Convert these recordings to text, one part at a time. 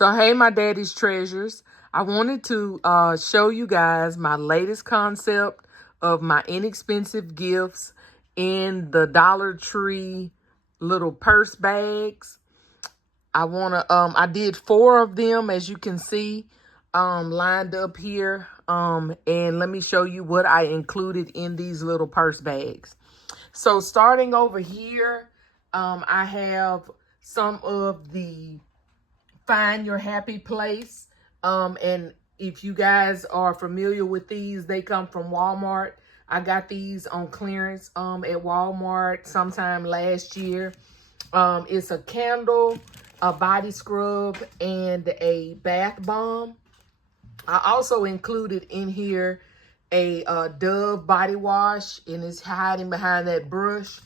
So, hey, my daddy's treasures. I wanted to show you guys my latest concept of my inexpensive gifts in the Dollar Tree little purse bags. I did 4 of them, as you can see, lined up here. And let me show you what I included in these little purse bags. So starting over here, I have some of the Find Your Happy Place. And if you guys are familiar with these, they come from Walmart. I got these on clearance at Walmart sometime last year. It's a candle, a body scrub, and a bath bomb. I also included in here a Dove body wash, and it's hiding behind that brush.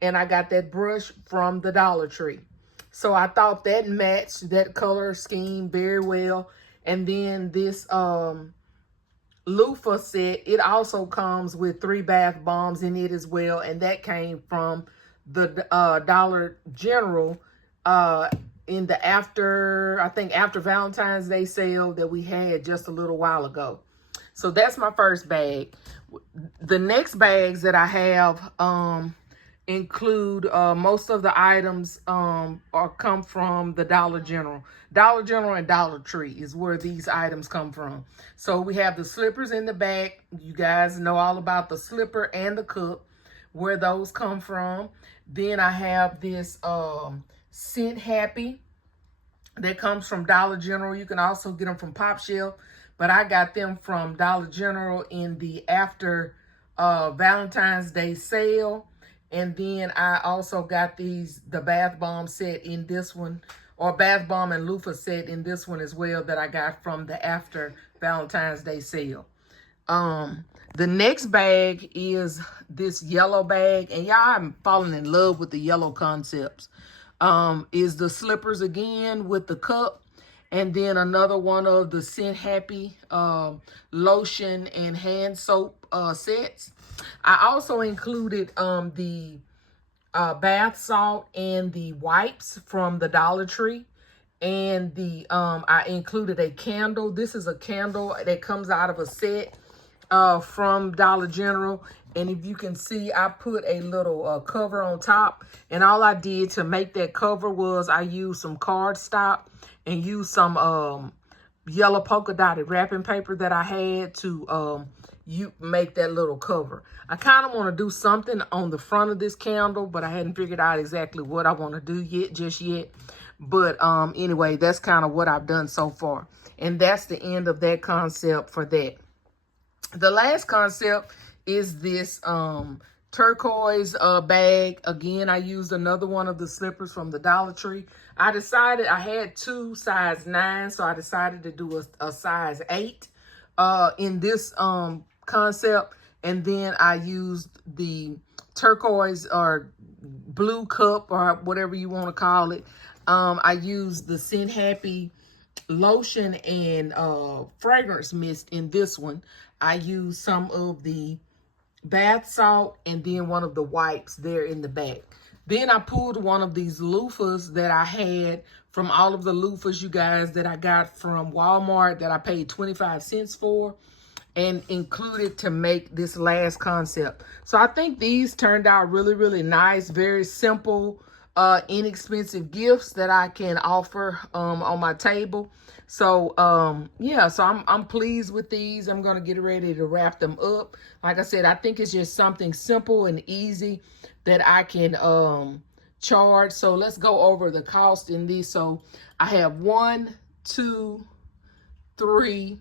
And I got that brush from the Dollar Tree. So I thought that matched that color scheme very well. And then this loofah set, it also comes with 3 bath bombs in it as well. And that came from the Dollar General in the after Valentine's Day sale that we had just a little while ago. So that's my first bag. The next bags that I have include most of the items come from the Dollar General. Dollar General and Dollar Tree is where these items come from. So we have the slippers in the back. You guys know all about the slipper and the cup, where those come from. Then I have this Scent Happy that comes from Dollar General. You can also get them from Pop Shelf, but I got them from Dollar General in the after Valentine's Day sale. And then I also got the bath bomb set in this one, or bath bomb and loofah set in this one as well, that I got from the after Valentine's Day sale. The next bag is this yellow bag, and y'all, I'm falling in love with the yellow concepts. Is the slippers again with the cup, and then another one of the Scent Happy lotion and hand soap sets. I also included the bath salt and the wipes from the Dollar Tree. And I included a candle. This is a candle that comes out of a set from Dollar General. And if you can see, I put a little cover on top. And all I did to make that cover was I used some cardstock and used some yellow polka dotted wrapping paper that I had to make that little cover. I kind of want to do something on the front of this candle, but I hadn't figured out exactly what I want to do just yet. But anyway, that's kind of what I've done so far. And that's the end of that concept for that. The last concept is this turquoise bag. Again, I used another one of the slippers from the Dollar Tree. I decided I had 2 size 9, so I decided to do a size 8 in this concept. And then I used the turquoise or blue cup, or whatever you want to call it. I used the Scent Happy lotion and fragrance mist in this one. I used some of the bath salt and then one of the wipes there in the back. Then I pulled one of these loofahs that I had from all of the loofahs, you guys, that I got from Walmart that I paid 25 cents for, and included to make this last concept. So I think these turned out really, really nice. Very simple, inexpensive gifts that I can offer on my table. So yeah, so I'm pleased with these. I'm gonna get ready to wrap them up. Like I said, I think it's just something simple and easy that I can charge. So let's go over the cost in these. So I have 1, 2, 3,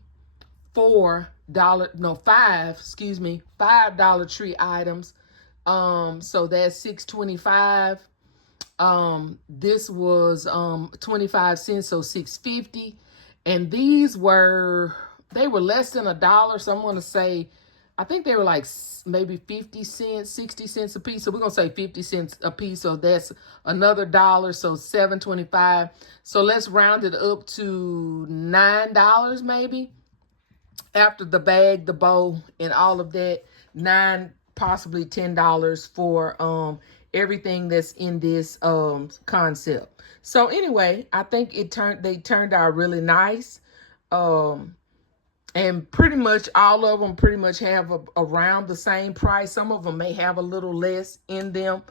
4 5 Dollar Tree items. So that's $6.25. This was 25 cents, so $6.50. And these were less than $1, so I'm gonna say, I think they were like maybe 50 cents, 60 cents a piece. So we're gonna say 50 cents a piece. So that's another $1, so $7.25. So let's round it up to $9 maybe. After the bag, the bow, and all of that, possibly $10 for everything that's in this concept. So anyway, I think they turned out really nice. And pretty much all of them pretty much have around the same price. Some of them may have a little less in them,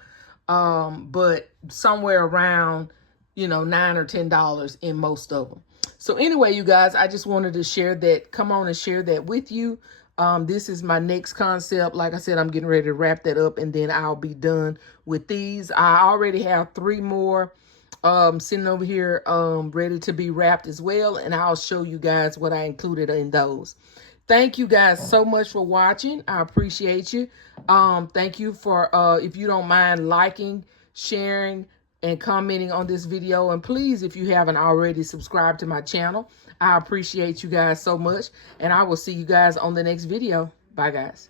but somewhere around, you know, $9 or $10 in most of them. So anyway, you guys, I just wanted to share that, come on and share that with you. This is my next concept. Like I said, I'm getting ready to wrap that up, and then I'll be done with these. I already have 3 more sitting over here ready to be wrapped as well, and I'll show you guys what I included in those. Thank you guys so much for watching. I appreciate you. Thank you for if you don't mind liking, sharing, and commenting on this video. And please, if you haven't already, subscribe to my channel. I appreciate you guys so much, and I will see you guys on the next video. Bye, guys.